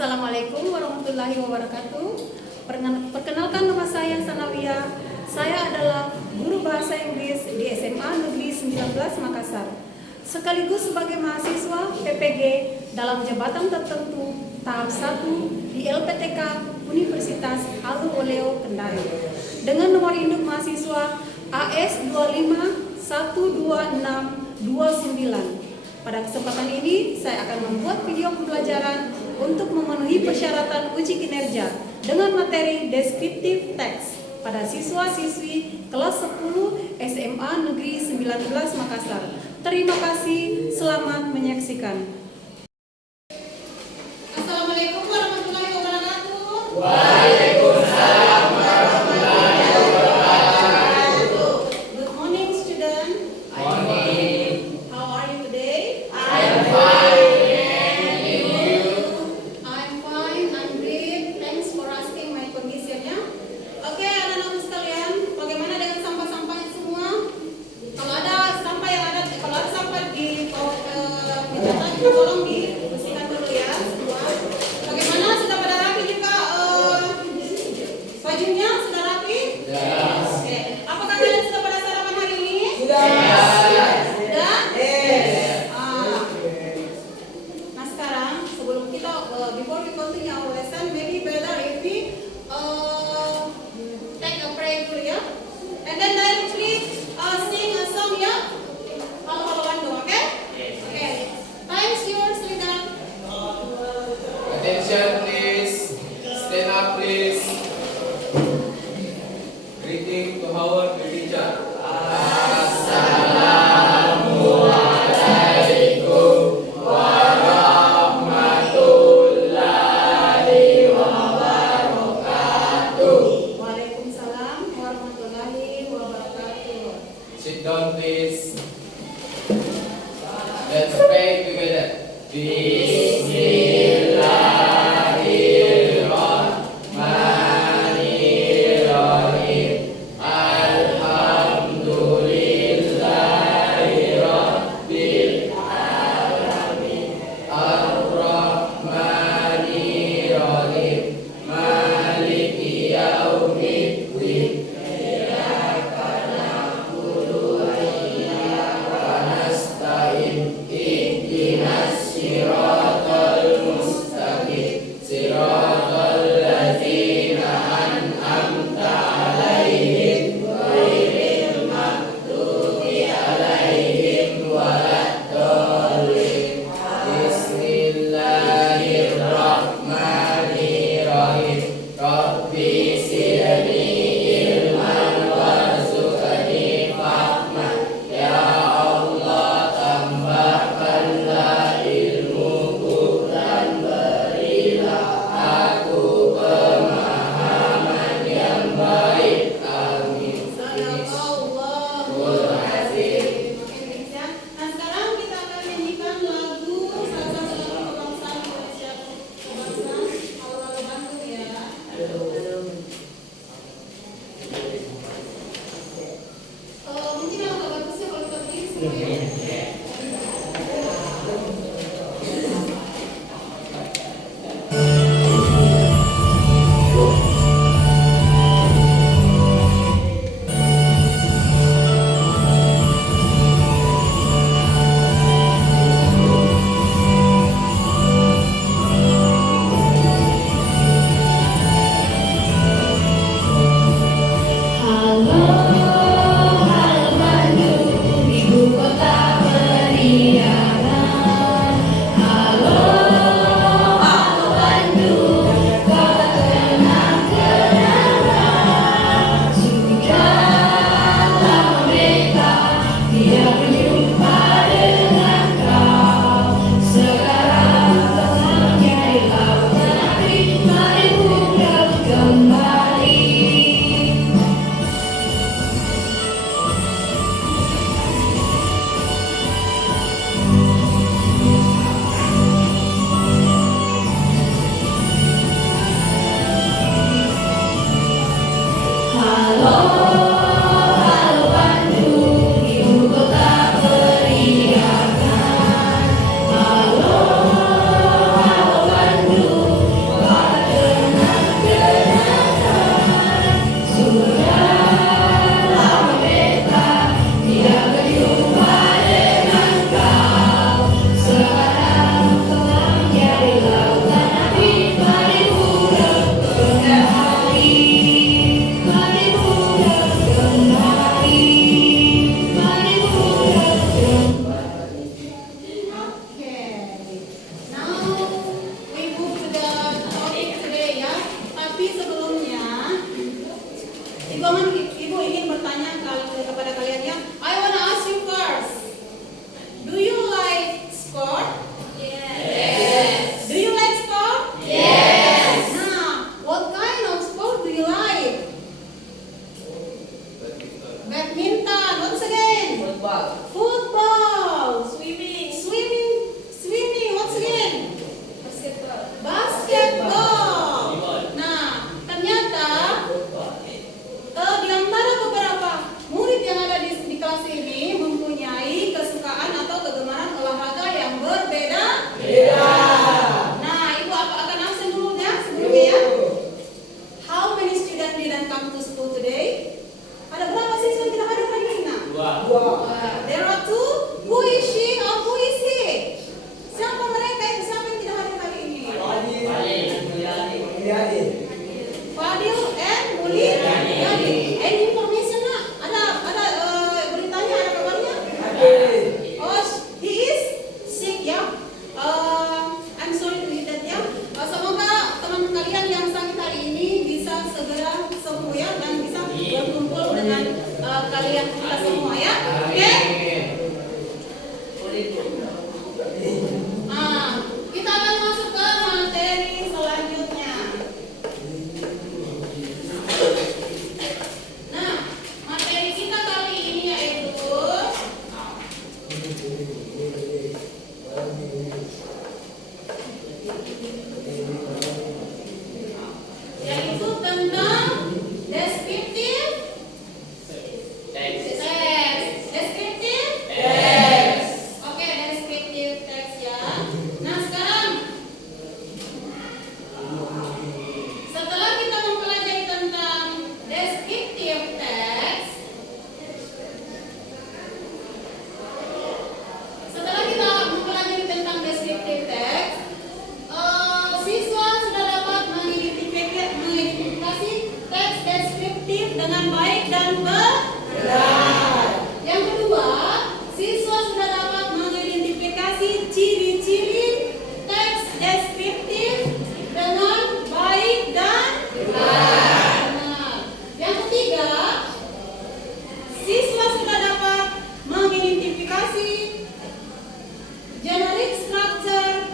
Assalamualaikum warahmatullahi wabarakatuh. Perkenalkan, nama saya Sanawiyah. Saya adalah guru bahasa Inggris di SMA Negeri 19 Makassar, sekaligus sebagai mahasiswa PPG dalam jabatan tertentu tahap 1 di LPTK Universitas Alun Oleo Kendari dengan nomor induk mahasiswa AS 25126229. Pada kesempatan ini, saya akan membuat video pembelajaran untuk memenuhi persyaratan uji kinerja dengan materi deskriptif teks pada siswa-siswi kelas 10 SMA Negeri 19 Makassar. Terima kasih, selamat menyaksikan. Assalamualaikum warahmatullahi wabarakatuh. Waalaikumsalam warahmatullahi wabarakatuh. Good morning, student. Morning. How are you today? I am fine. And you? I'm fine, I'm great. Thanks for asking my condition ya. Oke, anak-anak sekalian, bagaimana dengan sampah-sampahnya semua? Kalau ada sampah di tolong dibersihkan dulu ya semua. Bagaimana, sudah pada rapi juga bajunya? Sudah rapi? Oke. Apakah kalian sudah pada sarapan hari ini? Sudah. Nah, sekarang sebelum kita before we continue our lesson, maybe better if we take a break dulu ya, and then directly sing a song ya. Halo Bandung, oke? Oke. Thanks yours, Lida. Attention please. Stand up please. Greeting to our teacher. Assalamualaikum warahmatullahi wabarakatuh. Waalaikumsalam warahmatullahi wabarakatuh. Sit down please. Let's pray together. Bismillahirrahmanirrahim. Alhamdulillahirabbil alamin. Ar-Rahmanirrahim. Maliki yaumiddin. Iyyaka na'budu wa iyyaka nasta'in. Ihdinas siratal mustaqim. Siratal ladzina an'amta 'alaihim ghairil maghdubi 'alaihim waladdallin. Bismillahirrahmanirrahim. Rabbi zidni ilman warzuqni fahman. Ya Allah, tambahkanlah ilmuku dan berilah aku pemahaman yang baik. Amin. Sadaqallahul azim. Oke, ya. Nah, sekarang kita akan nyanyikan lagu salah satu lagu kebangsaan Indonesia, kebangsaan Halo Bandung ya. Mungkin yang agak bagusnya kalau kita beli semuanya. Halo, halo Bandung, ibu kota beriadah. Halo, halo Bandung, kota kenang-kenangan. Sudah lama beta tidak berjumpa dengan kau. Sekarang kau menjadi lautan hati, mari buka kembali. Halo, halo Bandung, ibu kota beriadah. Halo, halo Bandung, Fadil and Mulyadi. Any information nak? Ada beritanya, ada kabarnya? Oh, he is sick ya. I'm sorry to hear that ya. Semoga teman kalian yang sakit hari ini bisa segera sembuh ya dan bisa berkumpul dengan kalian kita semua ya. Oke? Kita akan masuk ke materi selanjutnya. Nah, materi kita kali ini yaitu tentang descriptive text. Descriptive text. Oke, descriptive text ya. Nah, sekarang setelah kita mempelajari tentang descriptive text, siswa sudah dapat mengidentifikasi teks deskriptif dengan baik dan benar. Yang kedua, siswa sudah dapat mengidentifikasi ciri-ciri teks deskriptif dengan baik dan benar. Yang ketiga, siswa sudah dapat mengidentifikasi generic structure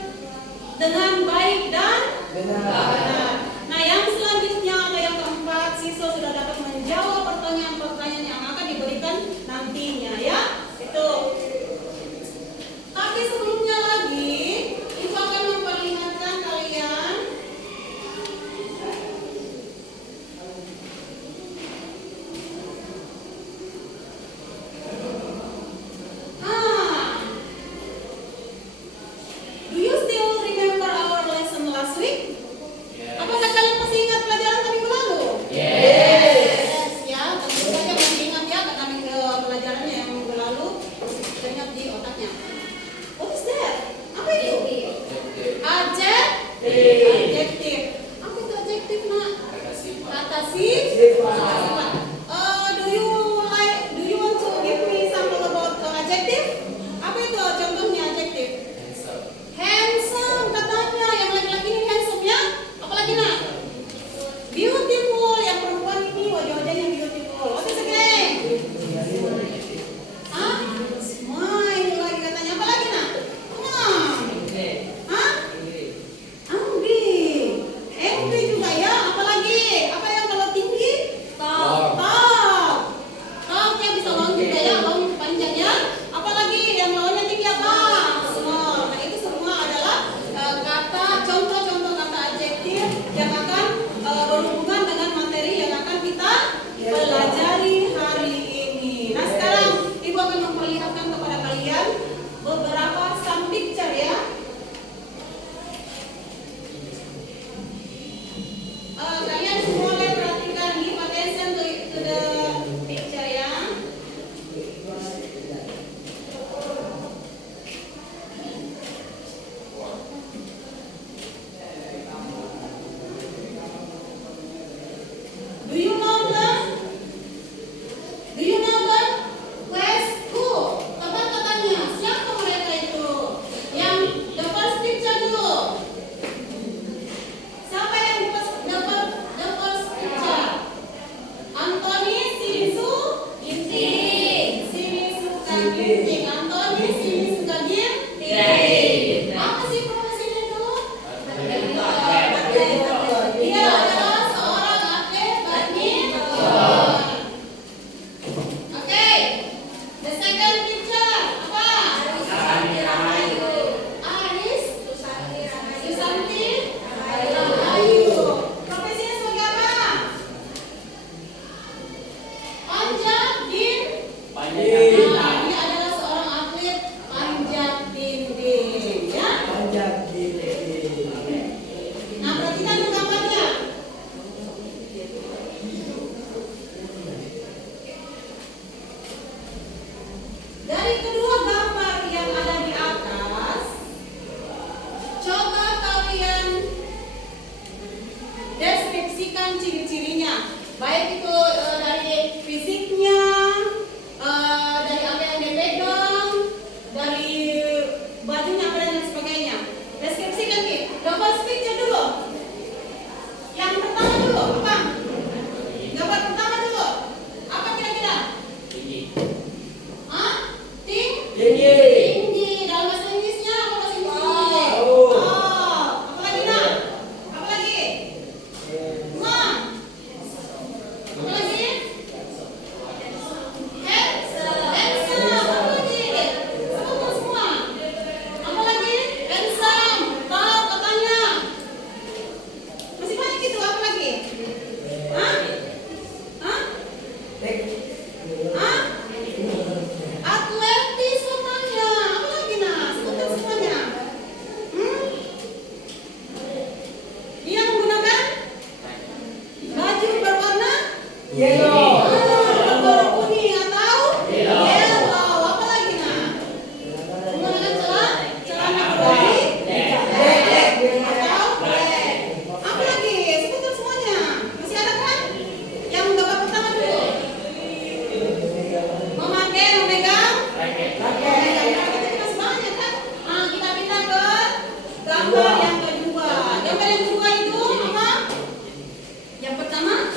dengan baik dan benar. Nah, yang selanjutnya atau yang keempat, siswa sudah dapat menjawab pertanyaan-pertanyaan yang akan diberikan nantinya ya. Itu. Tapi sebelumnya lagi, Ibu akan memperlihatkan kalian do you still remember our lesson last week? Apakah kalian masih ingat pelajaran minggu lalu? Yes ya, tentu saja masih ingat ya karena pelajarannya yang minggu lalu Berwarna kuning atau yellow. Apa lagi nah? Menggunakan celana berwarna atau black. Apa lagi? Sebutkan semuanya. Masih ada kan? Yang gambar pertama dulu. Memegang. Berarti masih banyak kan? Nah, kita pindah ke gambar yang kedua. Gambar yang kedua itu apa? Yang pertama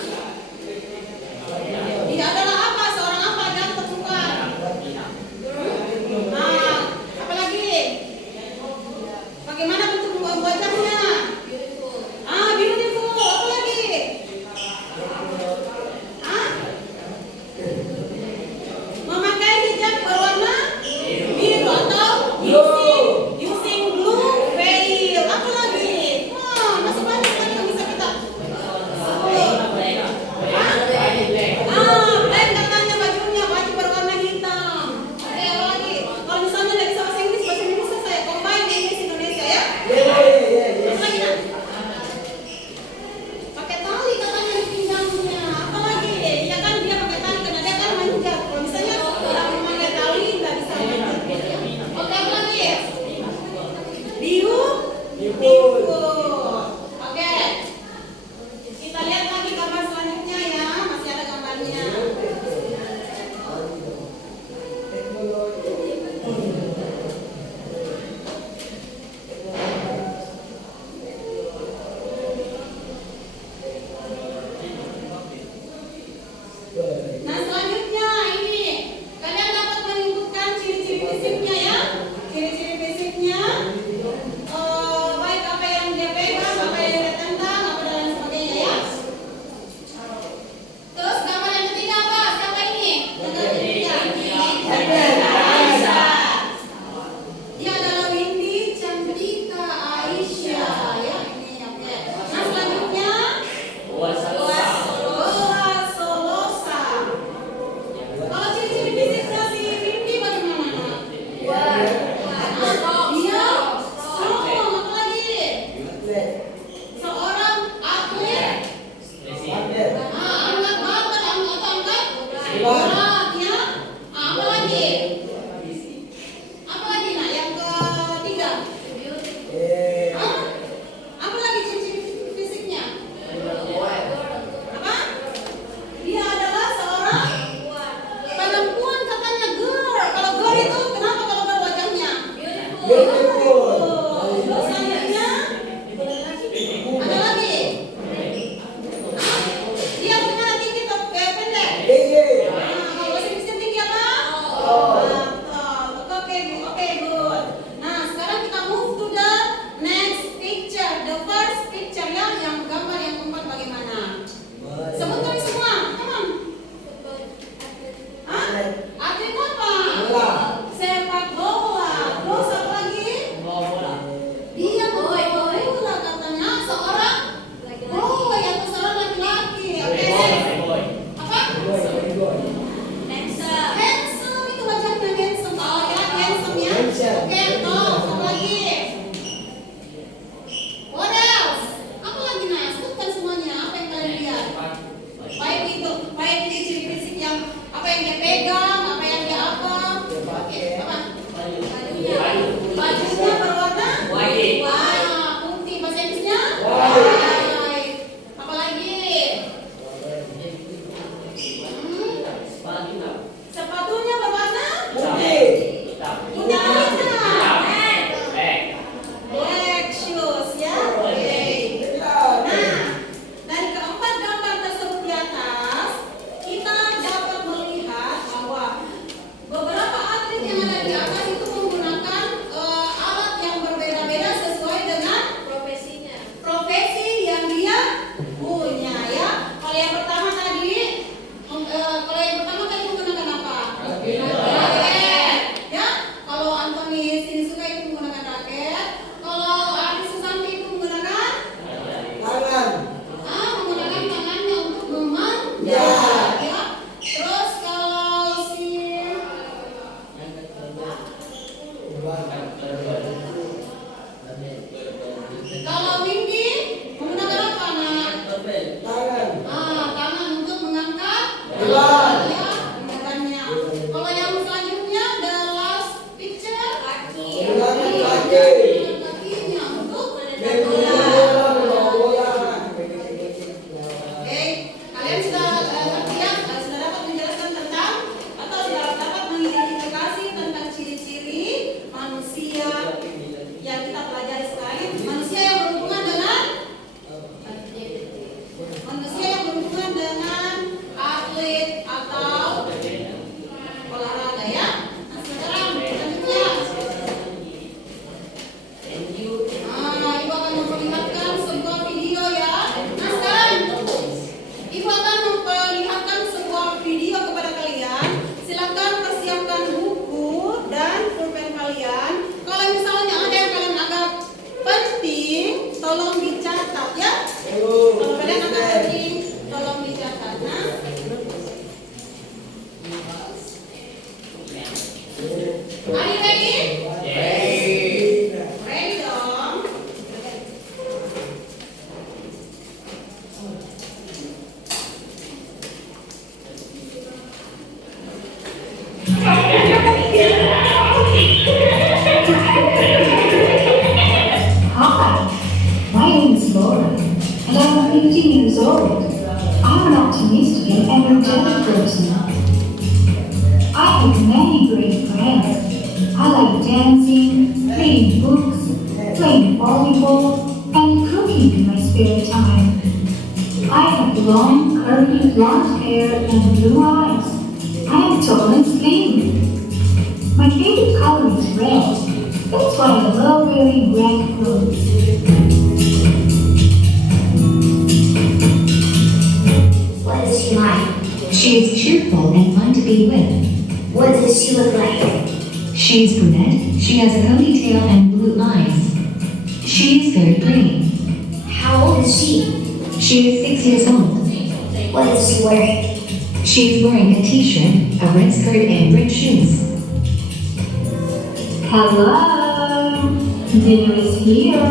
tolong dicatat ya. Kalau kalian akan pergi, tolong dicatat. Nah, are you ready? Ready dong. Hi, my name is Laura, and I'm 15 years old. I'm an optimistic and energetic person. I have many great friends. I like dancing, reading books, playing volleyball, and cooking in my spare time. I have long, curly blonde hair and blue eyes. I am tall and slim. My favorite color is red. That's why I love wearing red clothes. What is she like? She is cheerful and fun to be with. What does she look like? She is brunette, she has a ponytail and blue eyes. She is very pretty. How old is she? She is 6 years old. What is she wearing? She is wearing a t-shirt, a red skirt, and red shoes. Hello, dinner is here.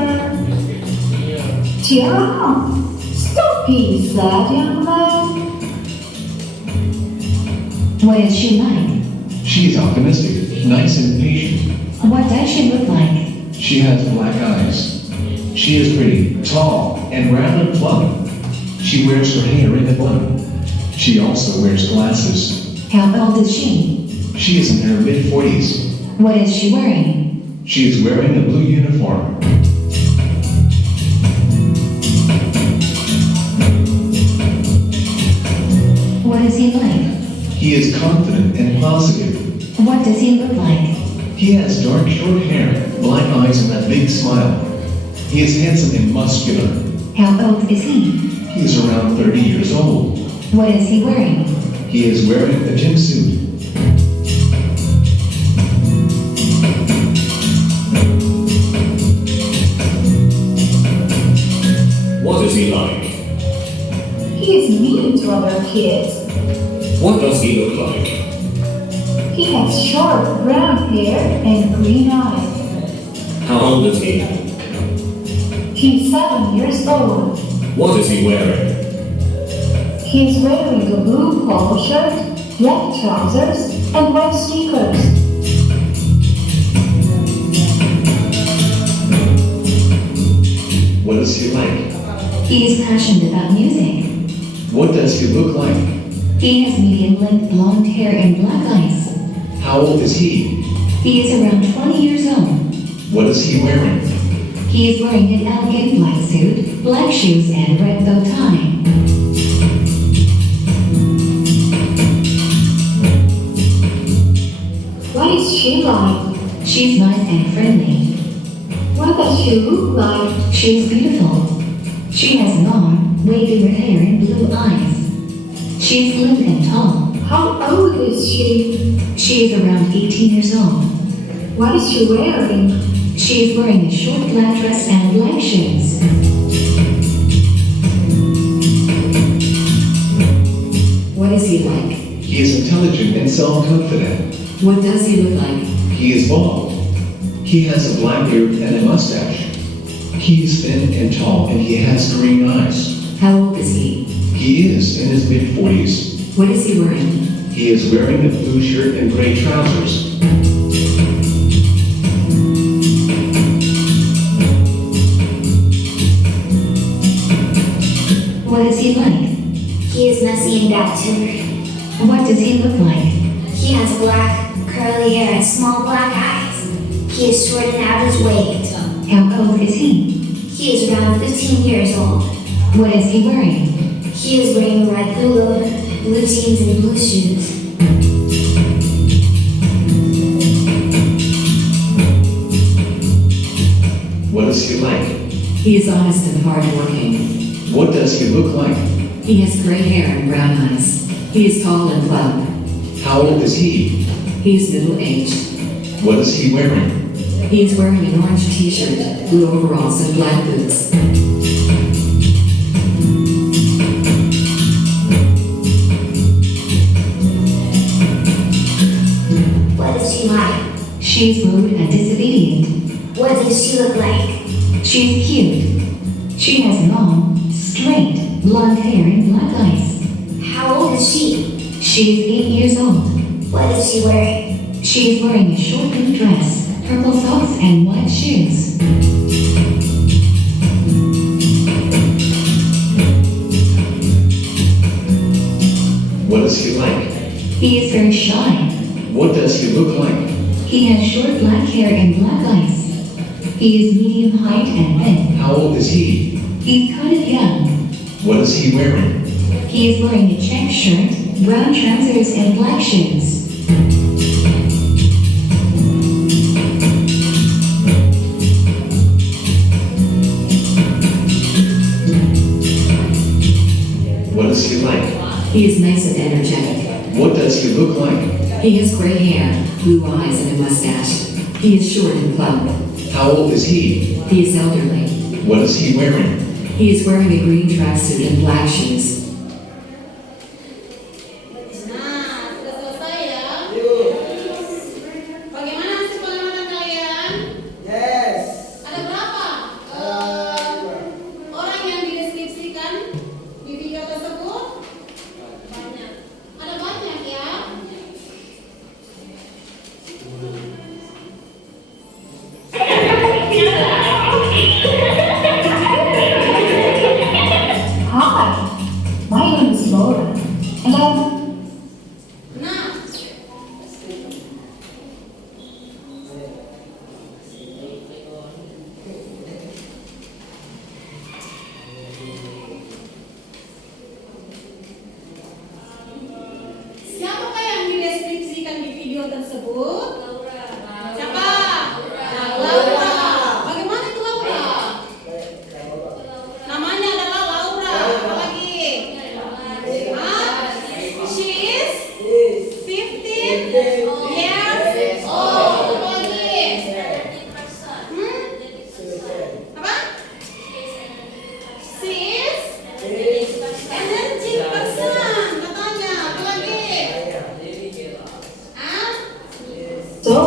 Cheer up. Stop being sad, young man. What is she like? She is optimistic, nice and patient. What does she look like? She has black eyes. She is pretty, tall, and rather plump. She wears her hair in a bun. She also wears glasses. How old is she? She is in her mid-40s. What is she wearing? She is wearing a blue uniform. What is he like? He is confident and positive. What does he look like? He has dark short hair, black eyes, and a big smile. He is handsome and muscular. How old is he? He is around 30 years old. What is he wearing? He is wearing a gym suit. What is he like? He is mean to other kids. What does he look like? He has short brown hair and green eyes. How old is he? He's 7 years old. What is he wearing? He is wearing a blue polo shirt, black trousers, and white sneakers. What is he like? He is passionate about music. What does he look like? He has medium-length blonde hair and black eyes. How old is he? He is around 20 years old. What is he wearing? He is wearing an elegant black suit, black shoes, and red bow tie. What is she like? She's nice and friendly. What does she look like? She's beautiful. She has long, wavy red hair and blue eyes. She's slim and tall. How old is she? She is around 18 years old. What is she wearing? She is wearing a short black dress and black shoes. What is he like? He is intelligent and self-confident. What does he look like? He is bald. He has a black beard and a mustache. He is thin and tall, and he has green eyes. How old is he? He is in his mid-40s. What is he wearing? He is wearing a blue shirt and gray trousers. What is he like? He is messy and bad-tempered. What does he look like? He has black, curly hair and small black eyes. He is short and average weight. How old is he? He is around 15 years old. What is he wearing? He is wearing a red pullover, blue jeans, and blue shoes. What is he like? He is honest and hardworking. What does he look like? He has gray hair and brown eyes. He is tall and plump. How old is he? He is middle-aged. What is he wearing? He is wearing an orange t-shirt, blue overalls, and black boots. has long, straight, blonde hair and black eyes. How old is she? She is 8 years old. What is she wearing? She is wearing a short blue dress, purple socks, and white shoes. What is he like? He is very shy. What does he look like? He has short black hair and black eyes. He is medium height and thin. How old is he? He's kind of young. What is he wearing? He is wearing a check shirt, brown trousers, and black shoes. What is he like? He is nice and energetic. What does he look like? He has gray hair, blue eyes, and a mustache. He is short and plump. How old is he? He is elderly. What is he wearing? He is wearing a green tracksuit and black shoes. Nah, sudah selesai ya. Bagaimana hasil pengamatan kalian? Yes. Ada berapa orang yang dideskripsikan di video tersebut? Banyak. Ada banyak ya. Hi, my name is Laura, and I'm Nah, siapakah yang dideskripsikan di video tersebut? Siapa? Nah, Laura. Bagaimana itu Laura? Namanya adalah Laura. Apa lagi? Hah? She is 15 years old. Apa lagi? Apa? She is energy person. Katanya. Apa lagi? Hah? so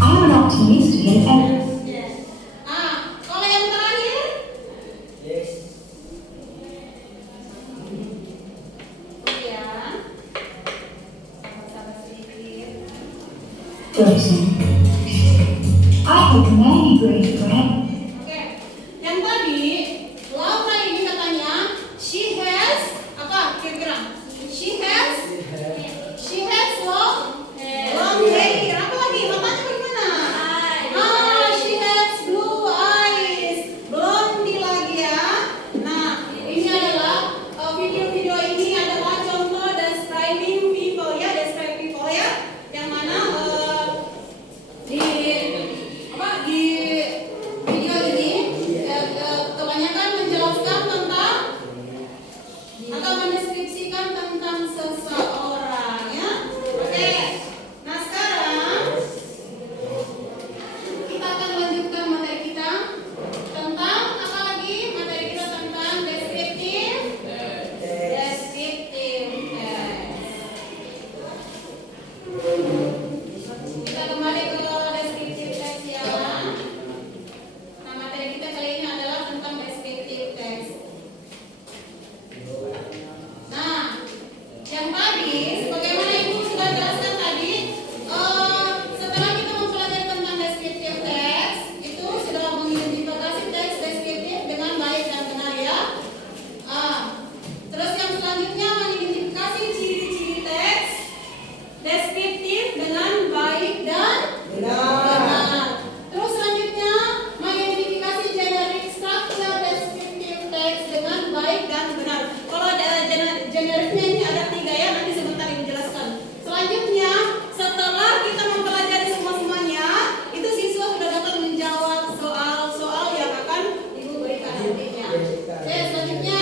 I'm an optimistic and Kalau yang terakhir? Yes. Ya. Sabar-sabar sedikit. person. I have many great friends. Oke. Yang tadi Laura ini katanya she has apa kira-kira? She has long hair. Apa lagi? Matanya bagaimana? She has blue eyes. Blondie lagi ya. Nah, ini adalah video-video ini adalah contoh describing people ya, describe people ya. Yang mana di video ini kebanyakan menjelaskan tentang atau mendeskripsikan tentang seseorang ya. Oke. Nah, sekarang kita akan lanjutkan materi kita tentang apa lagi? Materi kita tentang deskriptif test. Kita kembali ke deskriptif test ya. Nah, materi kita kali ini adalah tentang deskriptif test. Nah, yang tadi, sebagaimana Ibu sudah jelaskan tadi, setelah kita mempelajari tentang deskriptif teks, itu sudah mengidentifikasi teks deskriptif dengan baik dan benar ya. Terus yang selanjutnya mengidentifikasi ciri-ciri teks deskriptif dengan baik dan benar. Terus selanjutnya mengidentifikasi generic structure deskriptif teks dengan baik dan benar. Kalau ada generiknya ini ada 3 ya, nanti sebentar Ibu jelaskan. Selanjutnya setelah kita mempelajari semuanya, itu siswa sudah dapat menjawab soal-soal yang akan Ibu berikan nantinya. Oke, selanjutnya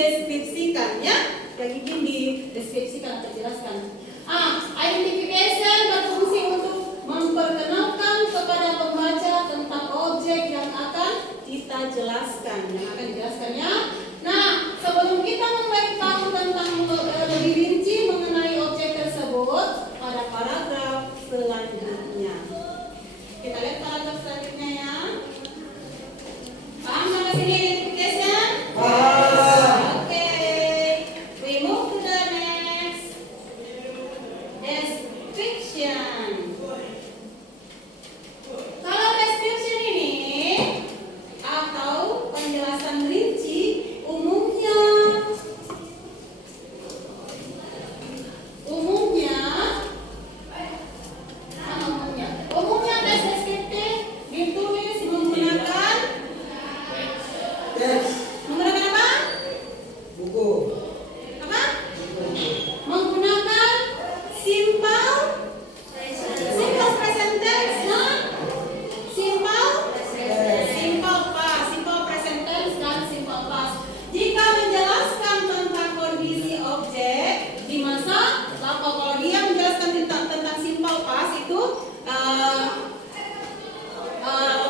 dideskripsikan ya. Lagi dideskripsikan atau jelaskan. Identification berfungsi untuk memperkenalkan kepada pembaca tentang objek yang akan kita jelaskan, ya. Nah, sebelum kita memberitahu tentang lebih rinci mengenai objek tersebut, pada paragraf selanjutnya. Kita lihat paragraf selanjutnya ya. Paham sampai sini identification? Oke. We move to the next. Description. Kalau description ini atau penjelasan rinci umumnya teks deskriptif ditulis menggunakan Teks. apa? Buku. Apa? Menggunakan simple present tense, no? Simple present tense dan simple past. Jika menjelaskan tentang kondisi objek di masa lampau, kalau dia menjelaskan tentang simple past itu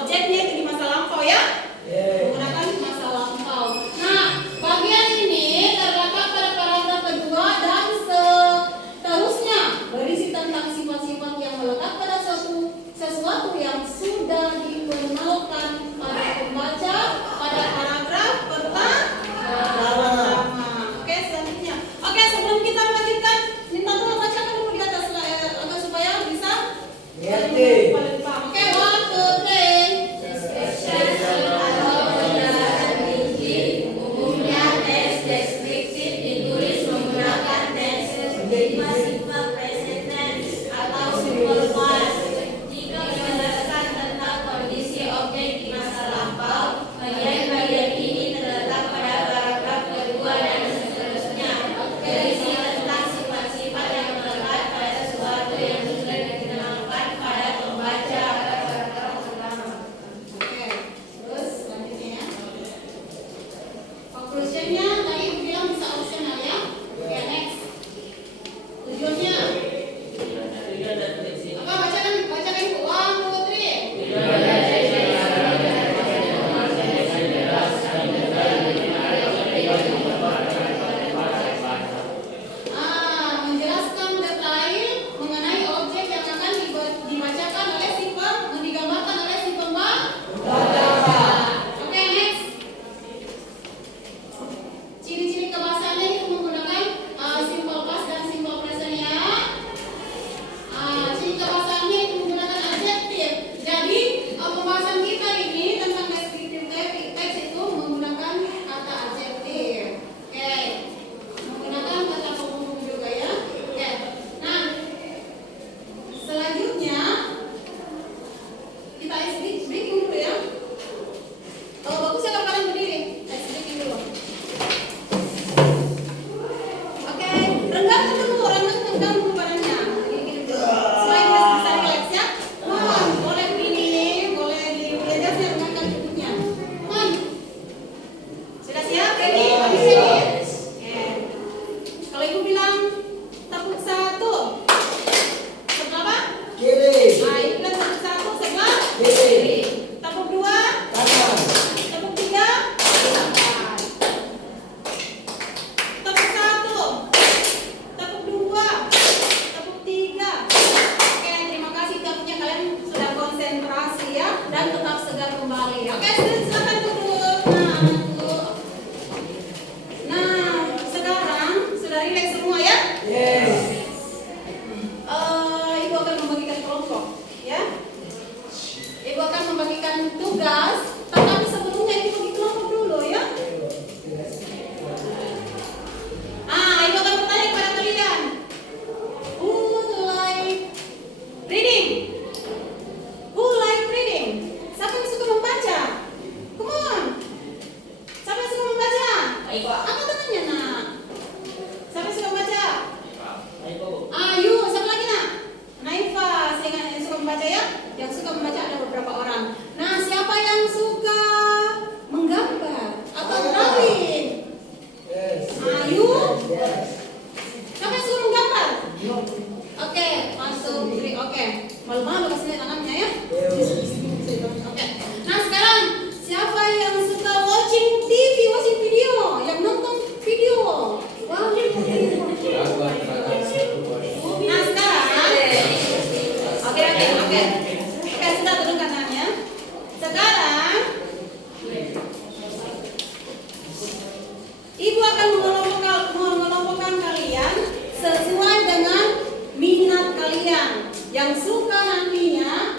objeknya itu di masa lampau ya. Menggunakan masa lampau. Nah, bagian ini terletak pada paragraf kedua dan seterusnya berisi tentang sifat-sifat yang melekat pada sesuatu yang sudah dikenalkan pada pembaca pada paragraf pertama. Oke, selanjutnya. Oke, sebelum kita lanjutkan, minta tolong bacakan dulu di atas agar supaya bisa Ngerti. paling paham. Oke, 1, 2, 3. Umumnya teks deskriptif ditulis menggunakan teks simple present tense atau simple past. Jika menjelaskan tentang kondisi objek di masa lampau, bagian-bagian ini terletak pada paragraf kedua dan seterusnya. Berisi tentang sifat-sifat yang melekat pada sesuatu yang sudah dikenalkan pada pembaca. Oke, terus selanjutnya ya. Conclusionnya tadi aku bilang bisa optional ya. Oke, next. Tujuannya apa? Bacakan Bu. 1, 2, 3. Menjelaskan detail mengenai objek yang akan dibacakan oleh si digambarkan oleh si pembaca. Oke, next. Ciri-ciri kebahasaannya itu menggunakan simple past dan simple present ya. Ciri kebahasaannya itu menggunakan adjektif. Jadi pembahasan kita ini tentang deskriptif teks itu menggunakan kata adjektif. Oke, menggunakan kata penghubung juga ya. Oke, nah selanjutnya kita breaking dulu ya. Kalau bagus ya kalau kalian berdiri, breaking dulu. Oke, renggangkan dulu badannya. Gini dulu. Selain bisa relax ya. Boleh begini, boleh diajar sih renggangkan tubuhnya. Sudah siap? Ready? Habis ini. Oke. Kalau ibu bilang tepuk 1. Sebelah apa? Kiri. Ibu bilang tepuk 1 sebelah Kiri. Tepuk 2. Kanan. Tepuk 3. Tepuk 1. Tepuk 2. Tepuk 3. Oke, terima kasih tepuknya, kalian sudah konsentrasi ya dan tetap segar kembali. Oke, silakan duduk. Nah, sekarang sudah rileks semua ya? Yes. Ibu akan membagikan kelompok ya. Ibu akan membagikan tugas, tetapi sebelumnya ibu bagi kelompok dulu ya. Ibu akan bertanya kepada kalian. Who like reading? Who like reading? Siapa yang suka membaca? Come on. Siapa yang suka membaca? Angkat tangannya nak. Siapa yang suka membaca? Ayu, siapa lagi nak? Naifa, yang suka membaca ya? Yang suka membaca ada beberapa orang. Nah, siapa yang suka menggambar atau drawing? akan mengelompokkan kalian sesuai dengan minat kalian. Yang suka nantinya,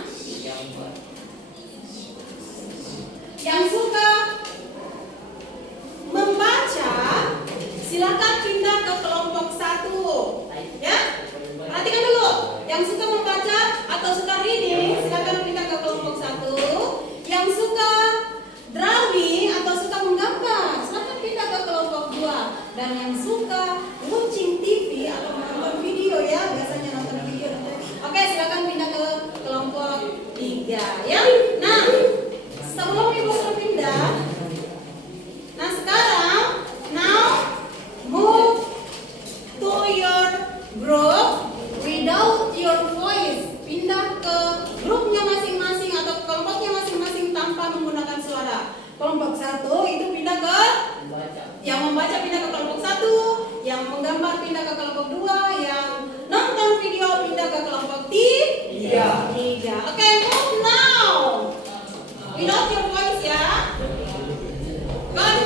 yang suka membaca, silakan pindah ke kelompok 1. Ya, perhatikan dulu. Yang suka membaca atau suka reading, silakan pindah ke kelompok 1. Yang suka drawing atau suka menggambar, silakan pindah ke kelompok 2. Dan yang suka watching TV atau menonton video, ya, biasanya nonton video. Oke, silakan pindah ke kelompok 3. Ya. Nah, sebelum ibu berpindah, nah sekarang, now move to your group without your voice. Pindah ke grupnya masing-masing atau kelompoknya masing-masing tanpa menggunakan suara. Kelompok 1 itu pindah ke yang membaca, pindah ke kelompok 1, yang menggambar pindah ke kelompok 2, yang nonton video pindah ke kelompok 3. Oke, move now. Without your voice, ya. Move.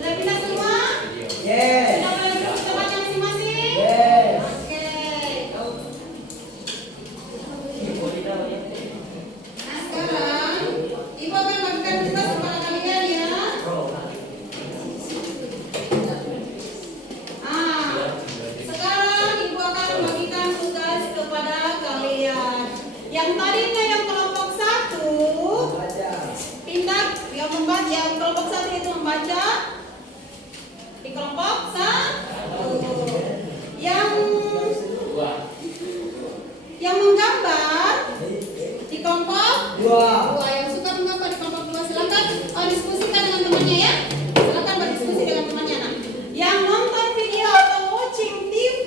Sudah pindah semua? Yes. Sudah boleh duduk di tempatnya masing-masing? Yes. Oke. Nah sekarang ibu akan bagikan tugas kepada kalian, ya. Sekarang ibu akan membagikan tugas kepada kalian. Yang tadinya yang kelompok 1 pindah, yang membaca, yang kelompok 1 itu membaca di kelompok 1. Yang menggambar di kelompok 2. Yang suka menggambar di kelompok 2, silakan diskusikan dengan temannya, ya. Silakan berdiskusi dengan temannya. Nah, yang nonton video atau watching TV,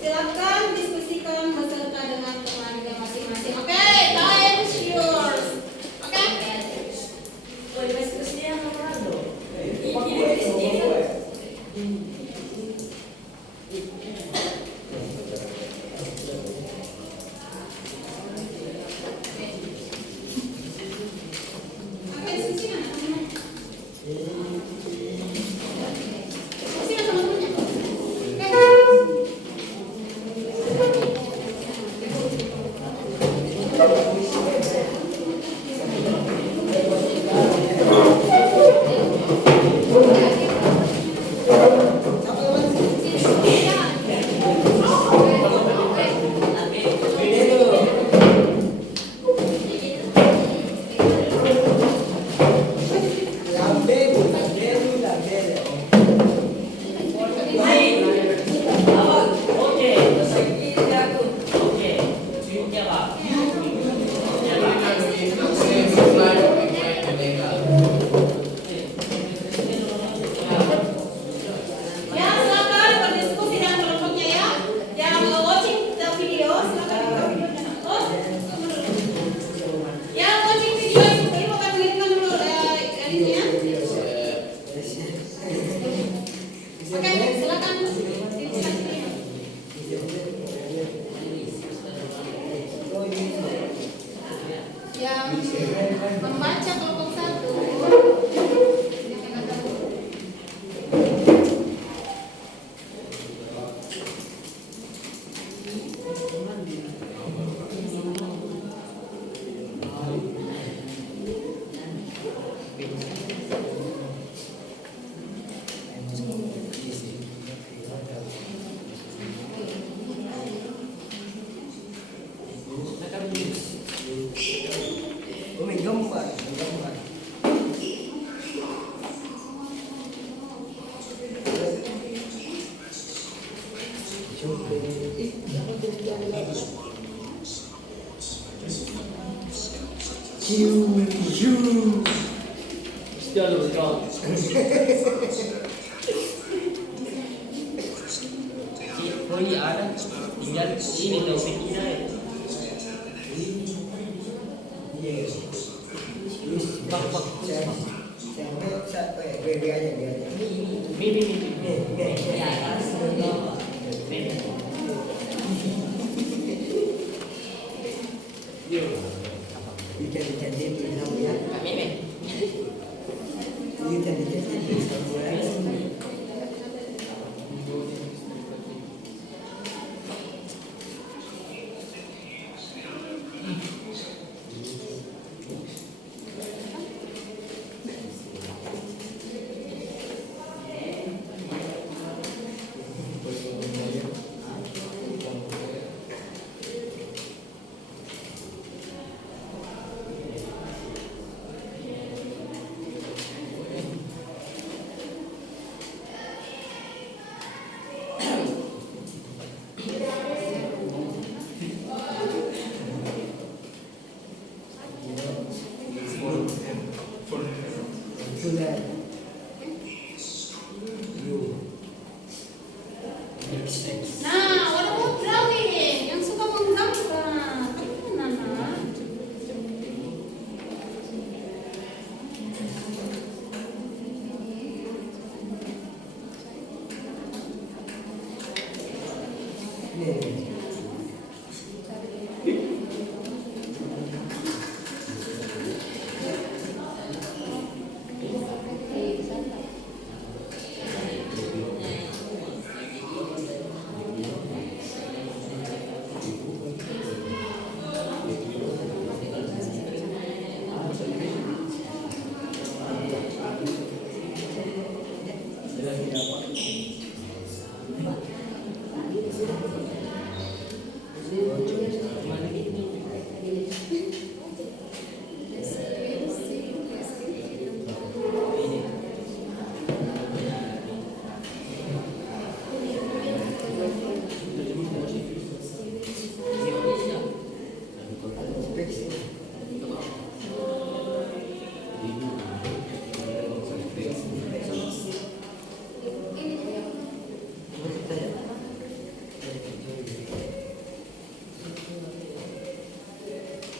silakan diskusikan beserta dengan temannya masing-masing. Oke, time is yours. Oke. Oke, diskusikan sama temannya. Diskusikan sama temannya. Ya, silakan berdiskusi dengan kelompoknya, ya. Yang watching the video, silakan buka videonya. Ya, watching video ibu akan kirimkan dulu linknya. Oke, silakan dibuka videonya. Yang membaca kelompok 1. Still the dog. Oh iya ada, tinggal ini topiknya ya. Nah, udah mau drawing. Yang suka menggambar. Nana.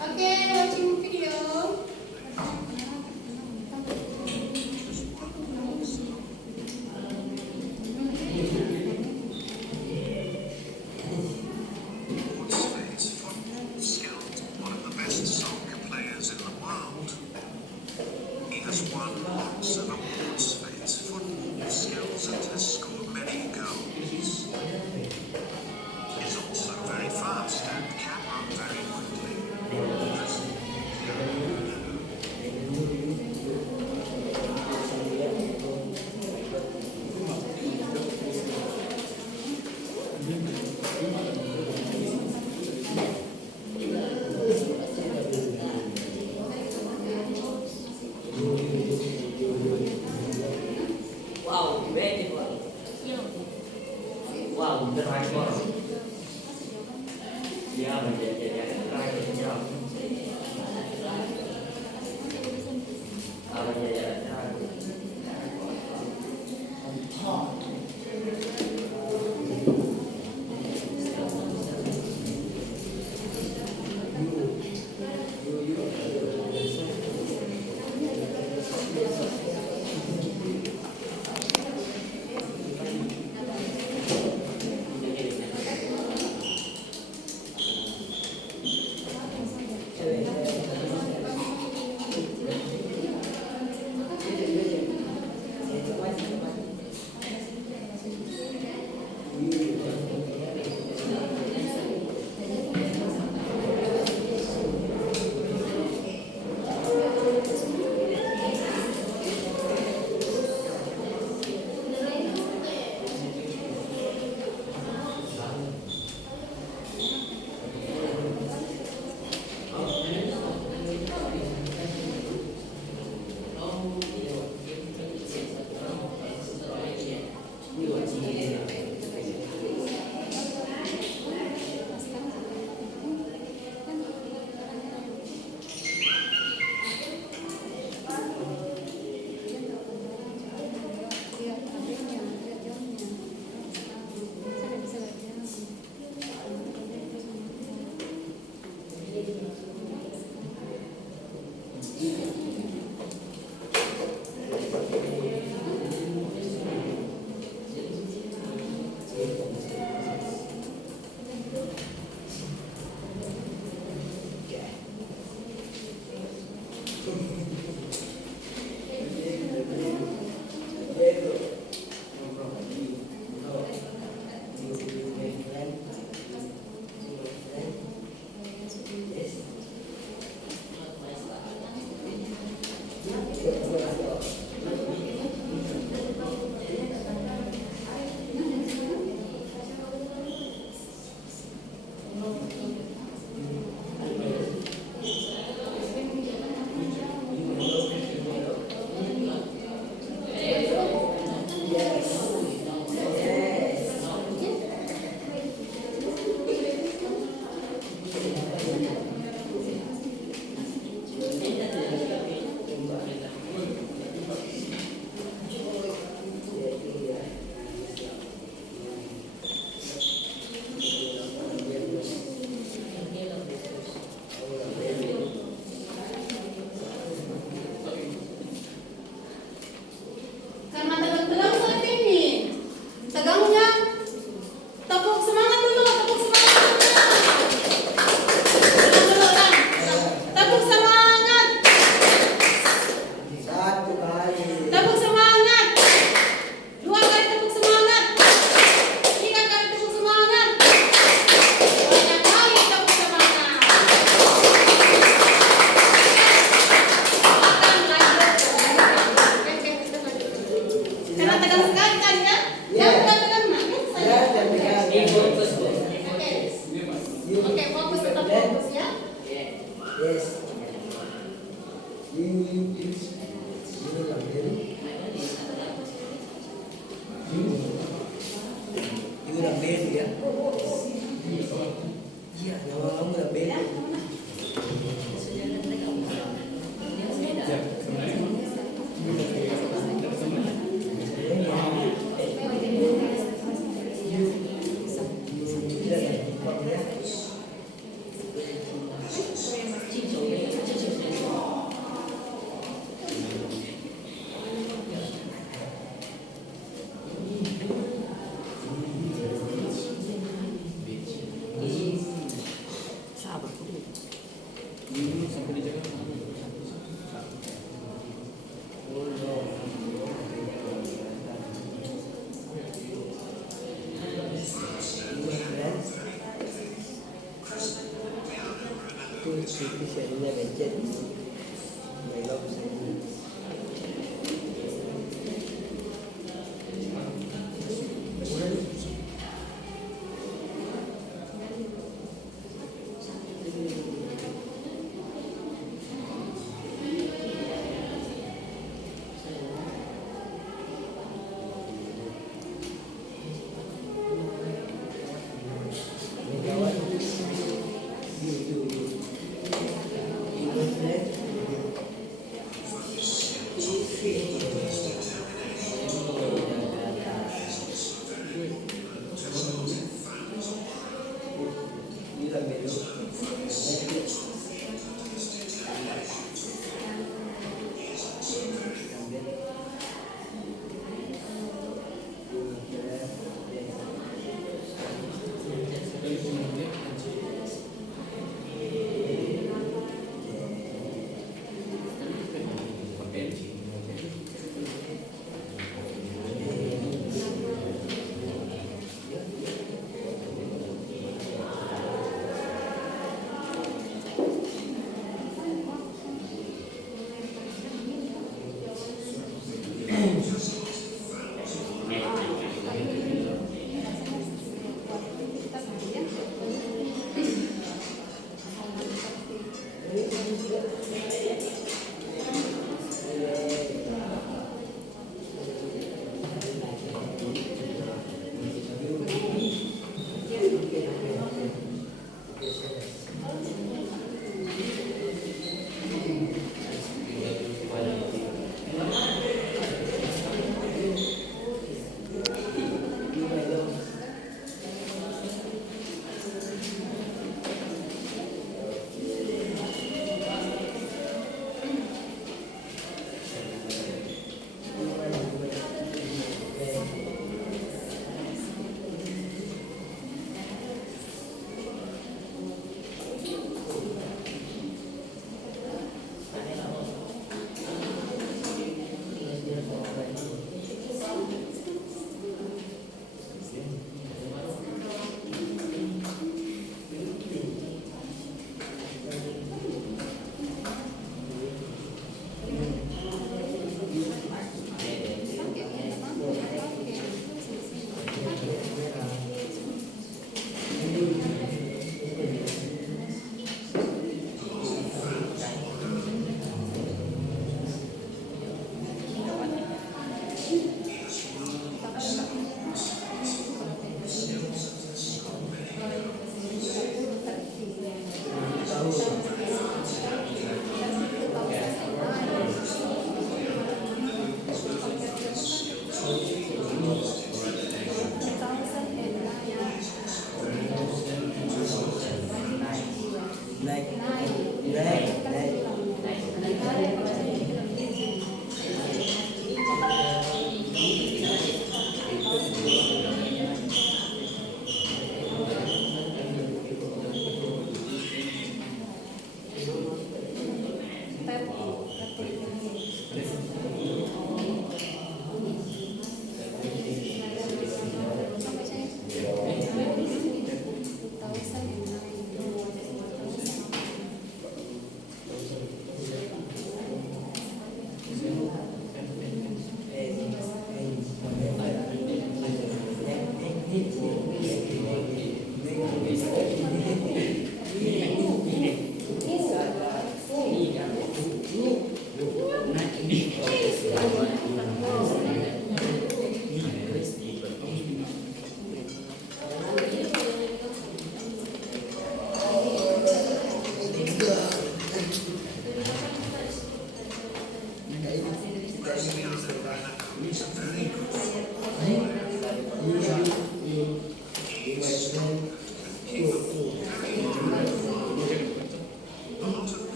Oke, watching video. One of the best soccer players in the world. He has won lots of awards for his football skills and has scored many goals. He's also very fast and can run very quickly. Wow, beautiful. Wow, the right one. Yeah, right job. Ini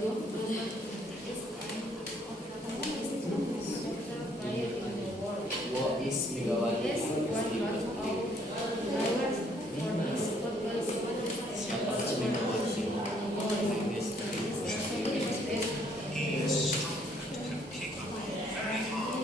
What is Megawati? Siapa itu Megawati? He is strong and capable, very hard.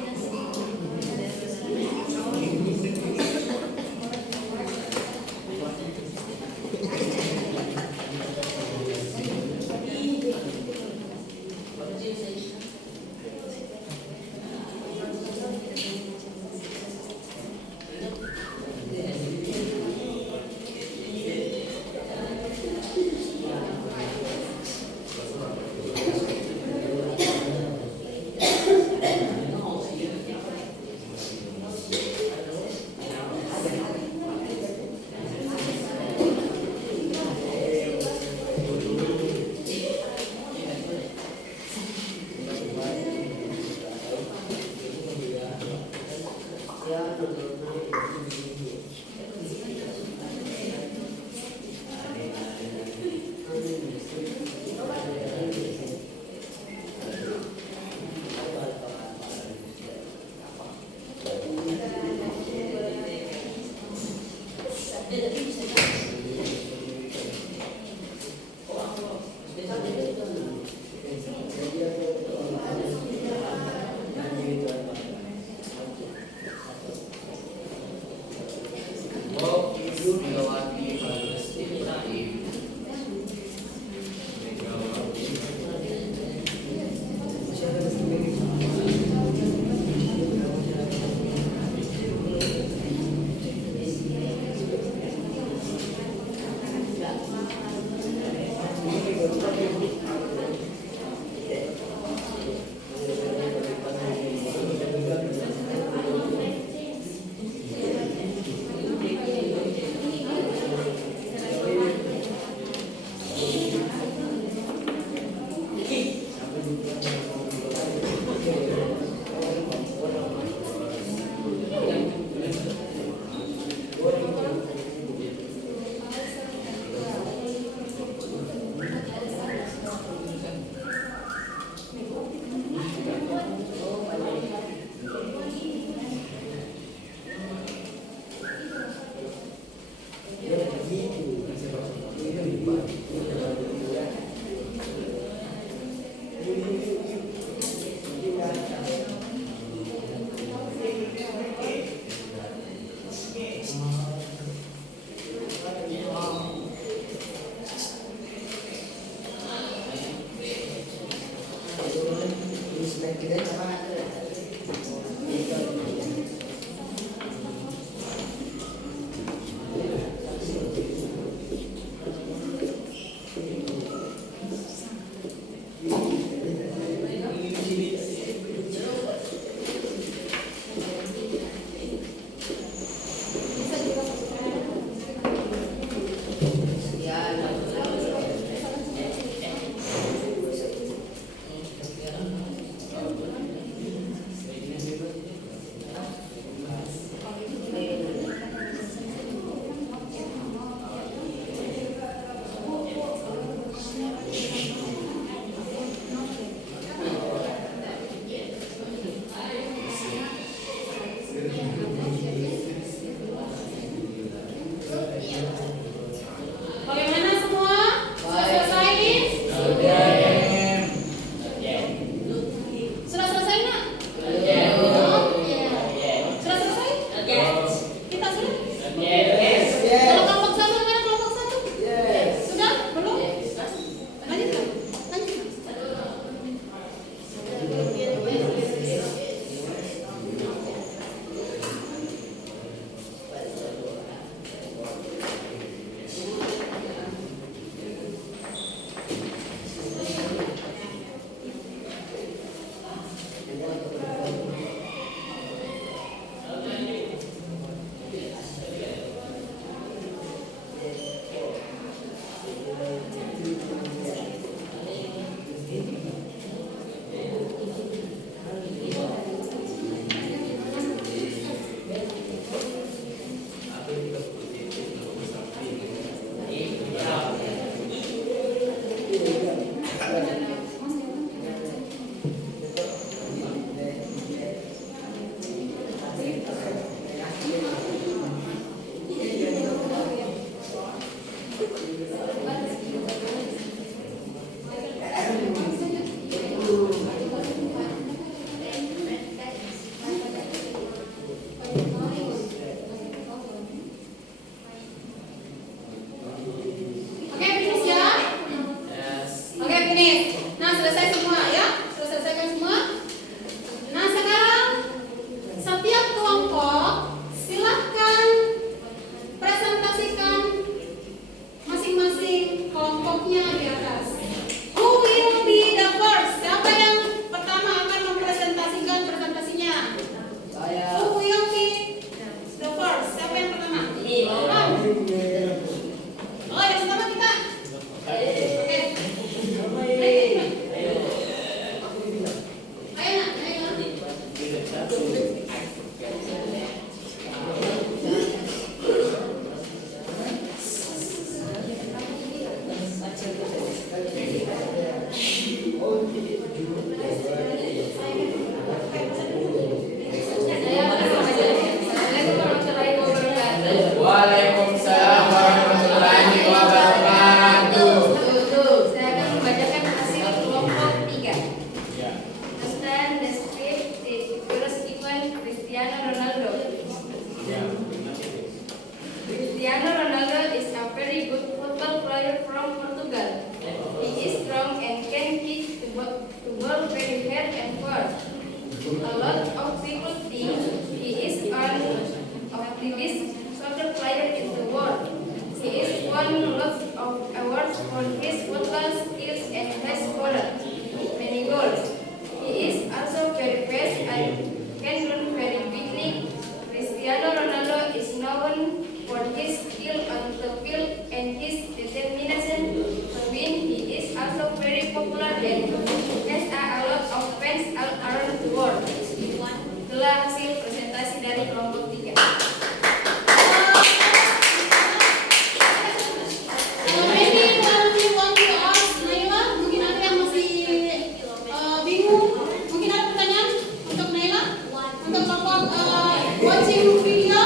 What is Megawati Palestine Raif? selesai semua ya? Sudah selesaikan semua? Nah, sekarang setiap kelompok silahkan presentasikan masing-masing kelompoknya di atas. Who will be the first? Siapa yang pertama akan mempresentasikan presentasinya? Who will be the first? Siapa yang pertama? Oh, yang pertama kita. Oke. Ayo nak, ayo. Waalaikumsalam warahmatullahi wabarakatuh. Saya akan membacakan hasil kelompok 3. Understand the script is first given Cristiano Ronaldo. Cristiano Ronaldo is a very good football player from Portugal. He is strong and can kick the ball very hard and far. A lot of people think he is one of the best soccer players in the world. He is won lots of awards for his football skills and has scored many goals. He is also very fast and can run very quickly. Cristiano Ronaldo is known for his skill on the field and his determination to win. He is also very popular and has a lot of fans all around the world. Itulah hasil presentasi dari kelompok 3. Maybe one of you want to ask Naila, mungkin ada yang masih bingung. Mungkin ada pertanyaan untuk Naila? Untuk kelompok watching video?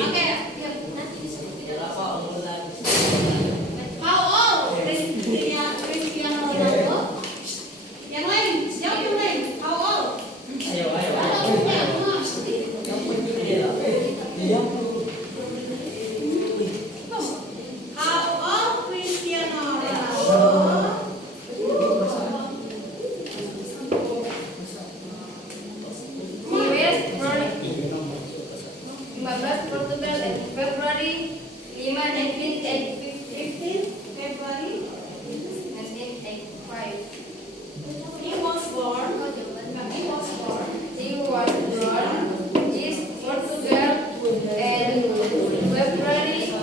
Oke. How old Cristiano Ronaldo? Yang lain, jawab yang lain. How old? How old Cristiano Ronaldo? He was born 15 Portugal and February 5, 1985. February. 1985. He was born. He was born. He was born in Portugal and February 5,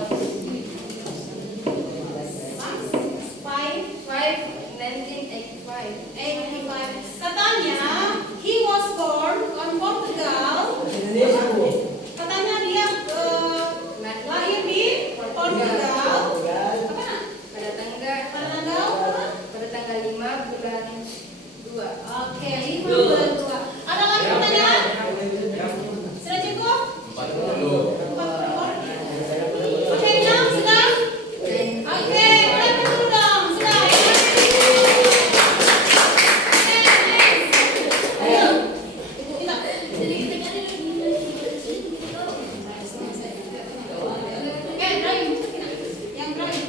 1985. 85. Katanya he was born on Portugal. Katanya dia lahir di Portugal. Apa? Pada tanggal Pada tanggal 5 bulan 2. Oke, 5 bulan 2. Ada lagi pertanyaan? Sudah cukup? 40. Oke, Nam, sudah? Oke, mulai dulu dong. Sudah. Ayo. Kita. Drawing. Yang drawing.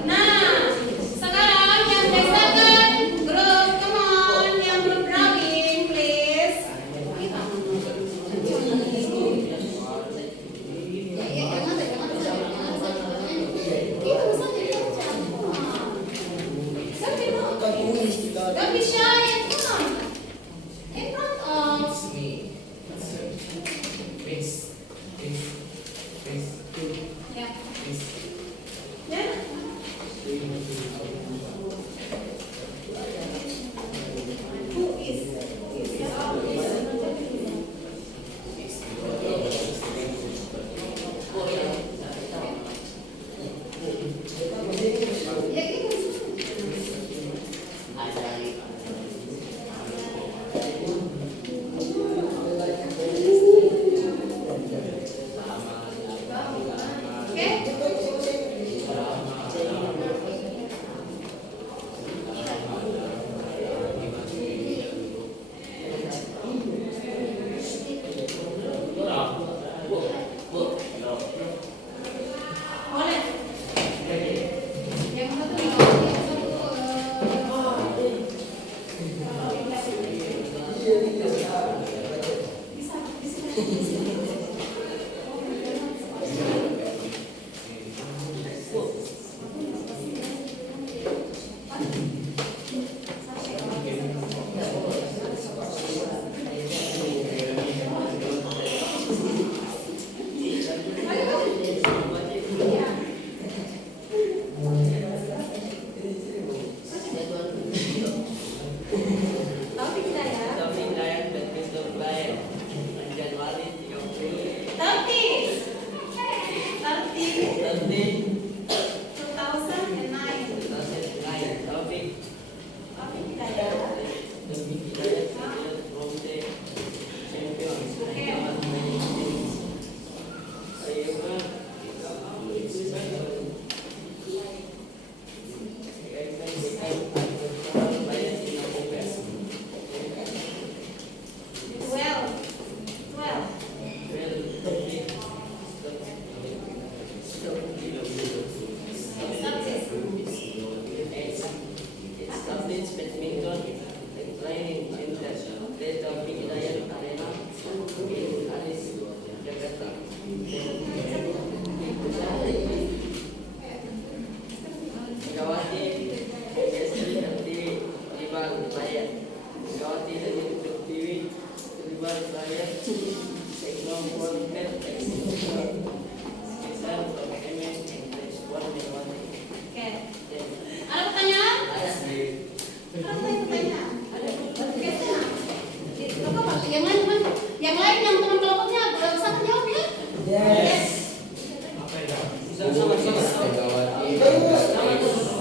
Nah, sekarang yang second group, come on, yang group drawing, please. Don't be shy and come in front of. Yeah. Yeah. Who is? Okay.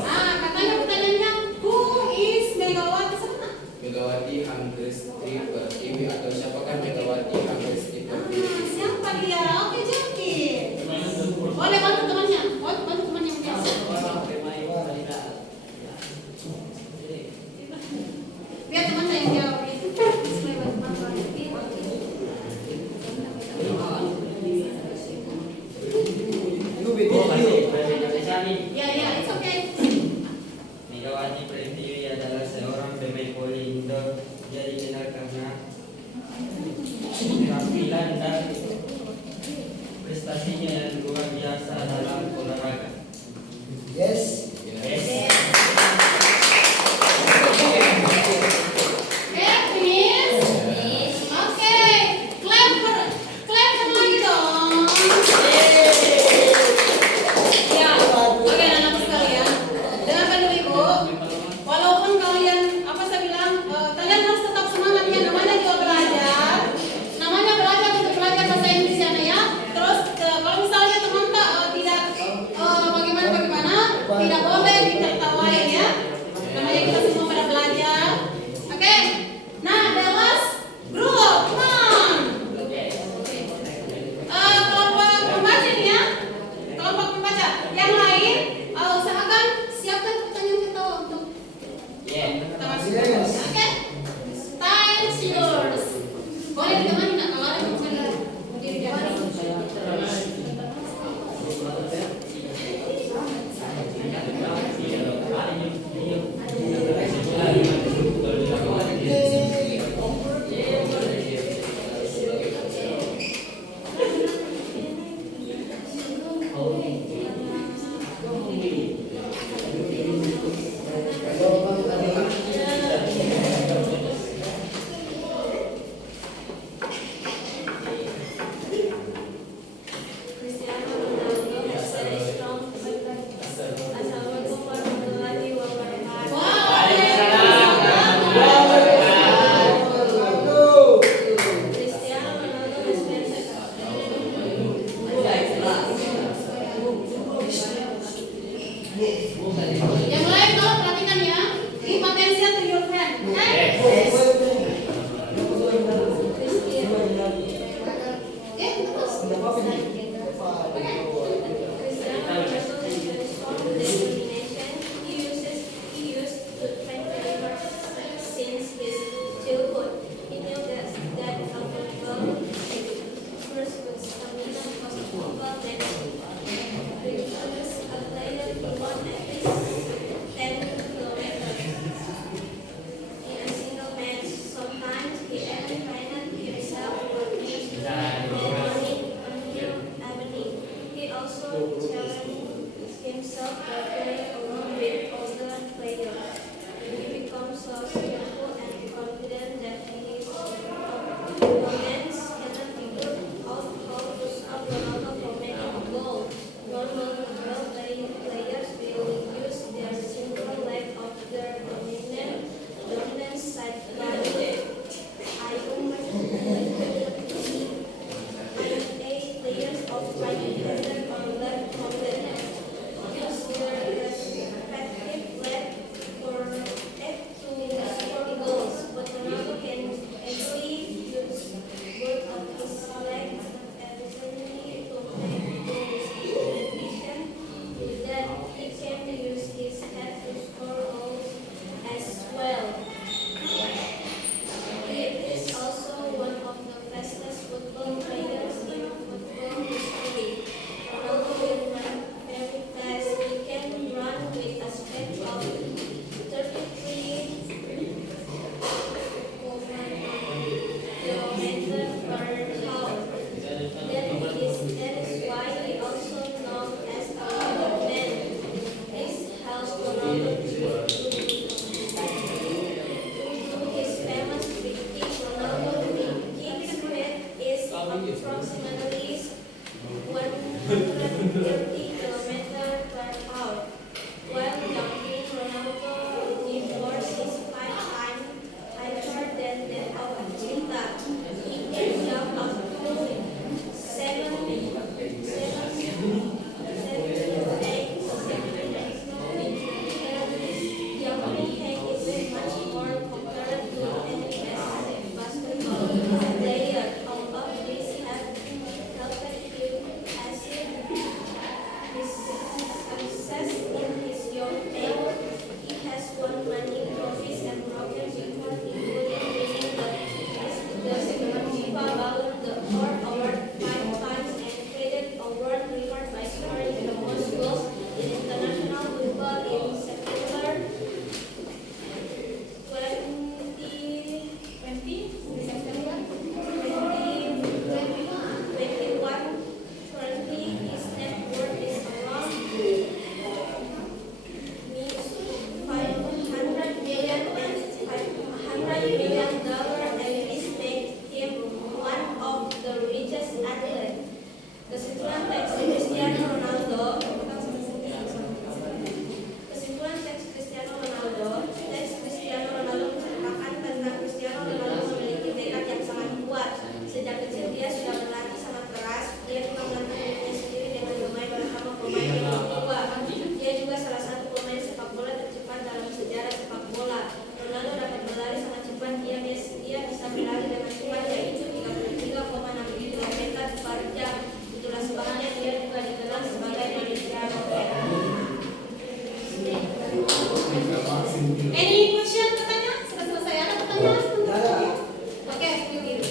Ah, katanya pertanyaannya, who is Megawati sana? Megawati Hamdrestri Pertiwi atau siapakah Megawati Hamdrestri Pertiwi? Siapa dia? Oke, Jaki. Boleh bantu temannya. Bantu temannya menjawab. Biar temannya yang jawab itu. Ya, it's okay. Megawati Pertiwi adalah seorang pemain voli indoor. Dia dikenal karena keterampilan dan prestasinya yang luar biasa dalam olahraga. Yes. Finish. Oke, clap lagi dong. Ya, oke anak-anak sekalian, dengarkan dulu Ibu. Walaupun kalian, apa saya bilang, kalian harus tetap semangat ya. Namanya juga belajar. Namanya belajar untuk belajar bahasa Inggris ya, Nak, ya. Terus kalau misalnya teman tidak bagaimana, tidak boleh ditertawain ya. Namanya kita semua pada belajar. Oke. Nah, the last group, come on. Kelompok pembaca nih ya. Kelompok pembaca. Yang lain, usahakan siapkan pertanyaan kita untuk kita masuk. Oke. Time yours. Boleh ditemani nak kalau ada yang bisa ditemani. Cristiano Ronaldo is very strong. Assalamualaikum warahmatullahi wabarakatuh. Cristiano Ronaldo is very Yang lain kalau perhatikan ya. Give attention to your friend. Okay? Cristiano Ronaldo is very strong with determination. He used to train ever since his childhood. He knew that football first with stamina because of football management. Because a player who won at least Any question katanya? Sudah selesai? Ada pertanyaan? Oke, yuk.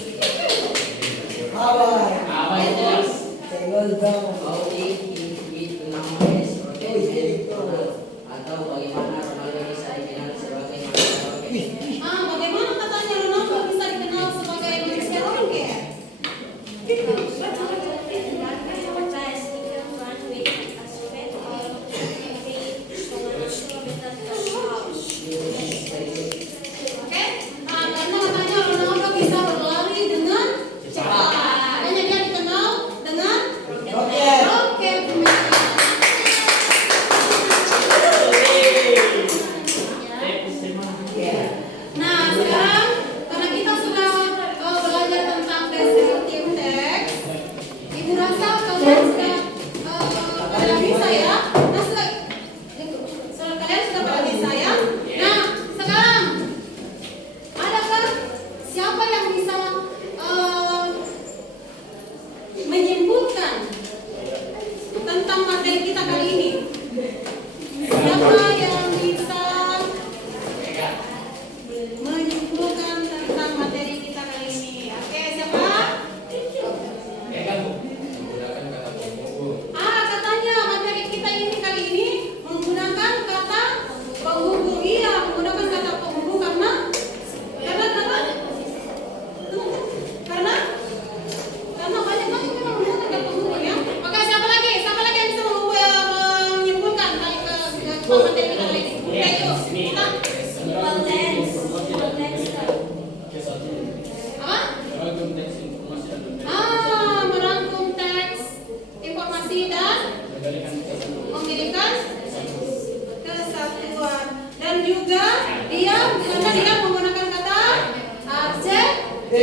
Bagaimana katanya Ronaldo bisa dikenal sebagai manusia oke? Oke, karena katanya Ronaldo bisa berlari dengan cepat. Makanya dia dikenal dengan oke. Nah, sekarang karena kita sudah belajar tentang descriptive text, ibu rasa kalian sudah bisa ya. Nah, kalian sudah pada bisa ya. Nah, sekarang adakah siapa yang bisa menyimpulkan tentang materi kita kali ini? Siapa yang bisa menyimpulkan tentang materi kita kali ini? Oke, siapa? Katanya materi kita ini kali ini menggunakan kata penghubung. Iya, menggunakan kata penghubung karena kenapa? Karena banyak banget yang menggunakan kata penghubung ya. Oke, siapa lagi? Siapa lagi yang bisa menyimpulkan kali ke materi kita kali ini? Oke, yuk. Kita. Apa? Merangkum teks informasi dan memberikan kesatuan. Dan juga dia menggunakan kata adjektif.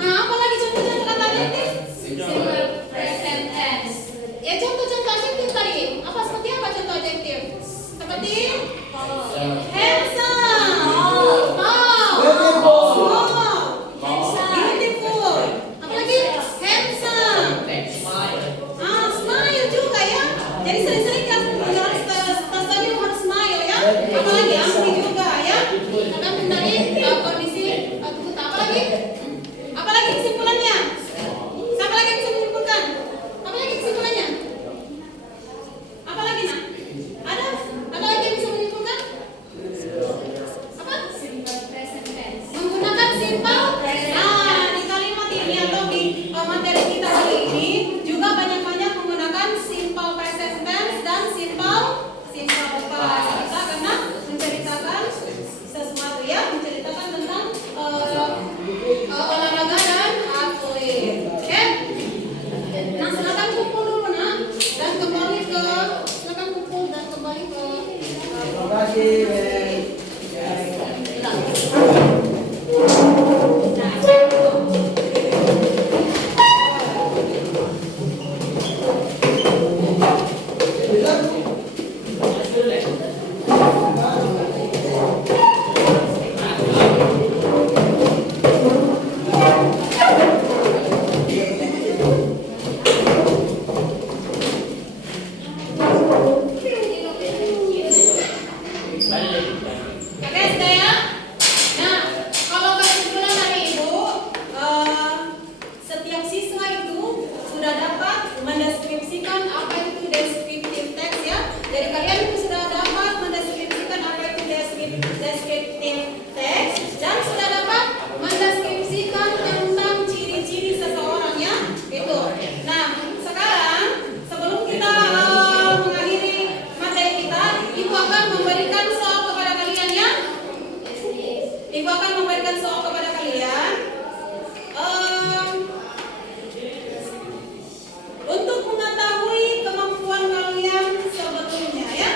Apa lagi contoh-contoh kata adjektif? Simple present tense. Ya, contoh-contoh adjektif tadi. Seperti apa contoh adjektif? Seperti handsome, beautiful. Apa lagi? Handsome. Smile juga ya. Jadi sering-sering kan tadi harus smile ya. Apalagi angry juga ya. Tergantung dari kondisi tubuh kita. Apalagi kesimpulannya? Siapa lagi yang bisa menyimpulkan? Apalagi kesimpulannya? Apalagi nak? Ada lagi yang bisa menyimpulkan? Apa? Menggunakan simple. Di kalimat ini atau di materi kita kali ini juga banyak-banyak menggunakan simple present tense dan simple past. Kita karena menceritakan sesuatu ya, menceritakan tentang olahraga dan atlet. Oke? Nah, silakan kumpul dulu nak dan kembali ke Oke, sudah ya? Nah, kalau kesimpulan dari Ibu, setiap siswa itu sudah dapat mendeskripsikan apa itu descriptive text ya. Jadi kalian itu sudah dapat mendeskripsikan apa itu descriptive text dan sudah dapat mendeskripsikan tentang ciri-ciri seseorang ya. Itu. Nah, sekarang sebelum kita mengakhiri materi kita, Ibu akan memberikan soal kepada kalian ya. Ibu akan memberikan soal kepada kalian untuk mengetahui kemampuan kalian sebetulnya ya.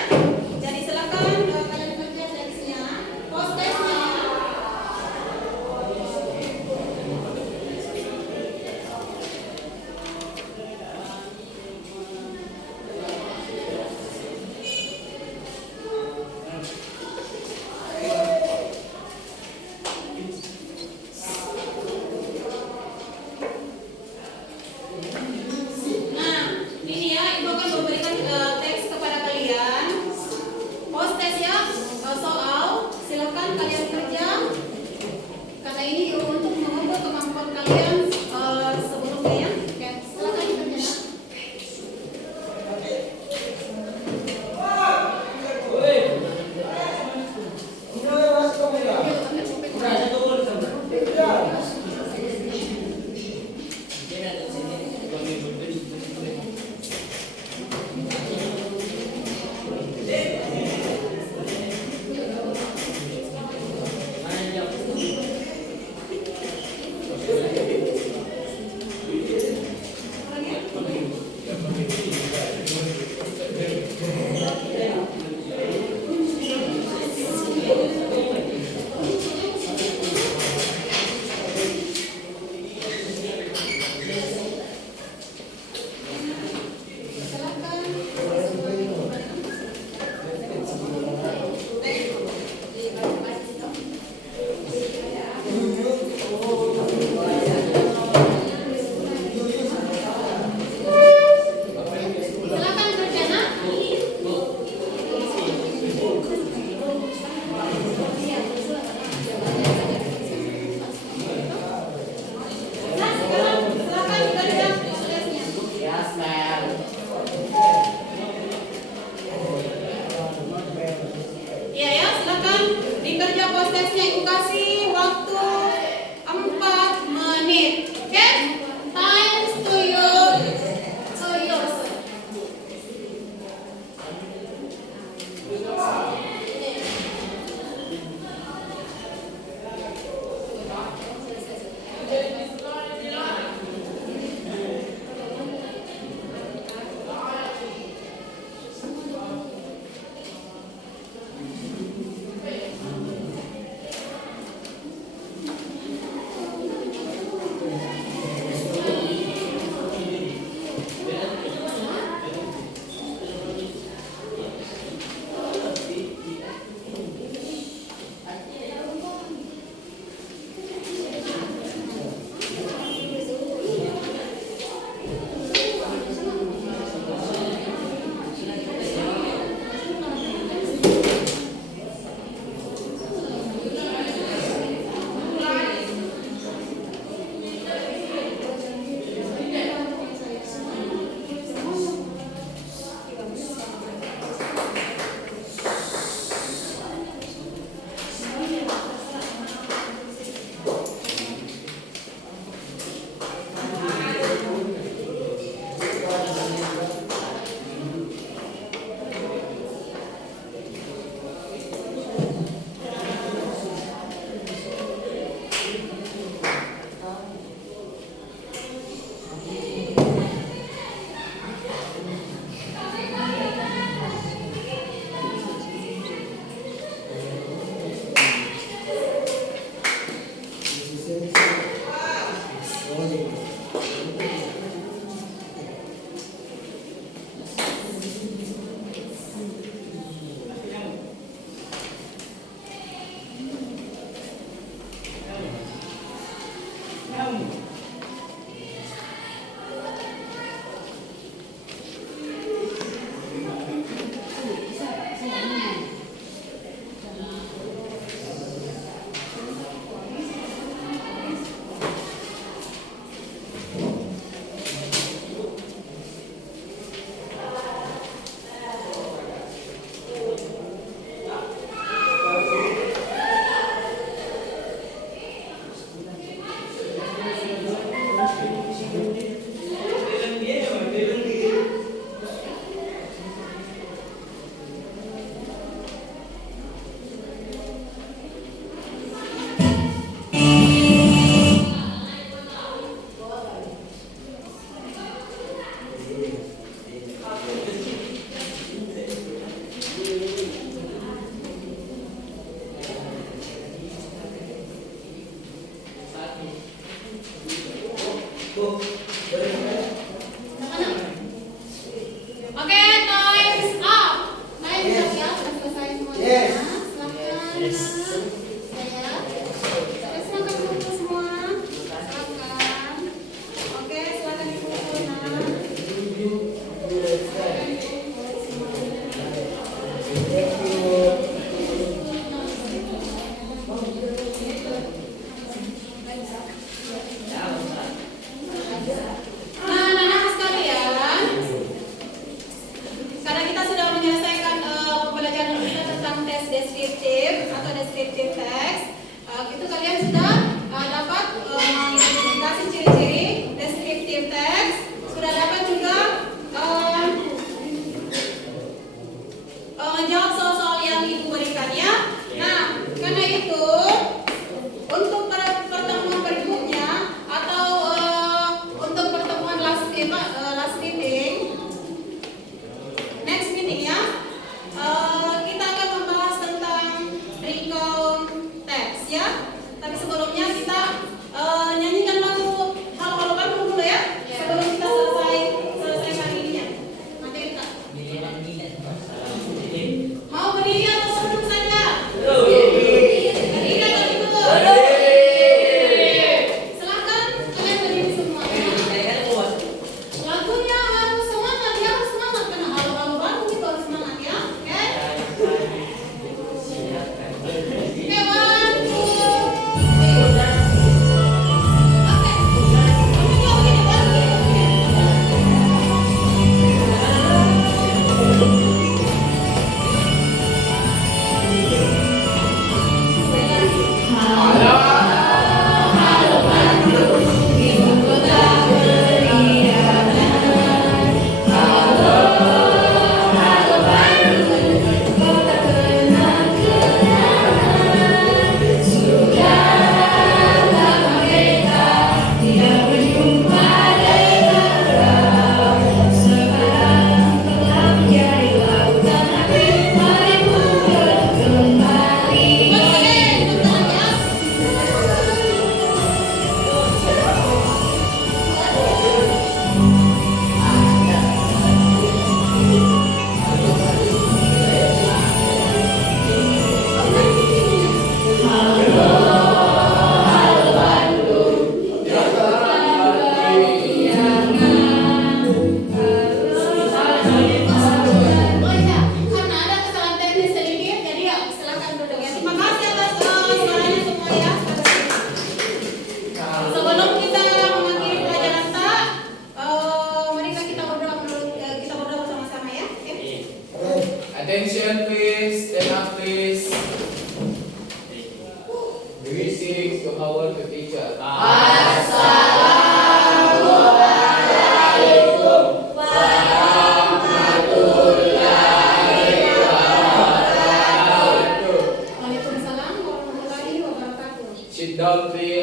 kasih waktu 4 menit. Oke? Time to yours. Oke, time's up. Time up ya, sudah selesai semuanya. Silakan. Saya. Silakan kumpul semua. Silakan. Oke, silakan dikumpul. Nah, anak-anak sekalian, karena kita sudah menyelesaikan pembelajaran kita tentang tes deskriptif atau deskriptif text, itu kalian sudah dapat mengidentifikasi ciri-ciri deskriptif text, sudah dapat juga menjawab soal Attention please, stand up please. Greetings to our teacher. Waalaikumsalam warahmatullahi wabarakatuh. Sit down please.